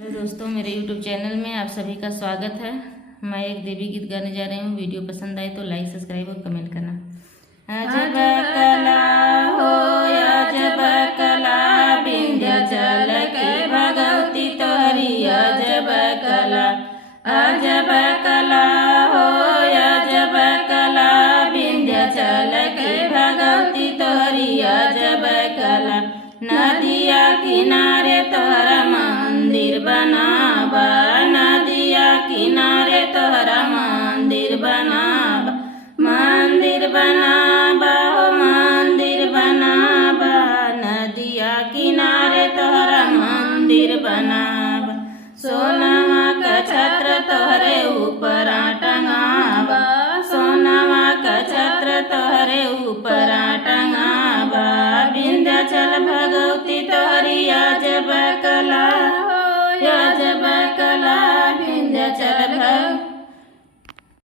Hello दोस्तों, मेरे YouTube channel में आप सभी का स्वागत है। मैं एक देवी गीत गाने जा रही हूँ। वीडियो पसंद आए तो लाइक, सब्सक्राइब और कमेंट करना। अजब कला हो अजब कला, विंध्याचल की भगवती तोहरी अजब कला। अजब कला हो अजब कला, विंध्याचल की भगवती तोहरी अजब कला। नदिया किनारे तोहरा मंदिर बनावा, नदिया किनारे तोहरा मंदिर बनावा। मंदिर बनावा हो मंदिर बनावा, नदिया किनारे तोहरा मंदिर बनावा। सोनावा का छत्र तोहरे ऊपर टंगावा, सोनावा का छत्र तोहरे ऊपर टंगावा। विंध्याचल भगवती तोहरी अजब कला हो अजब कला, विंध्याचल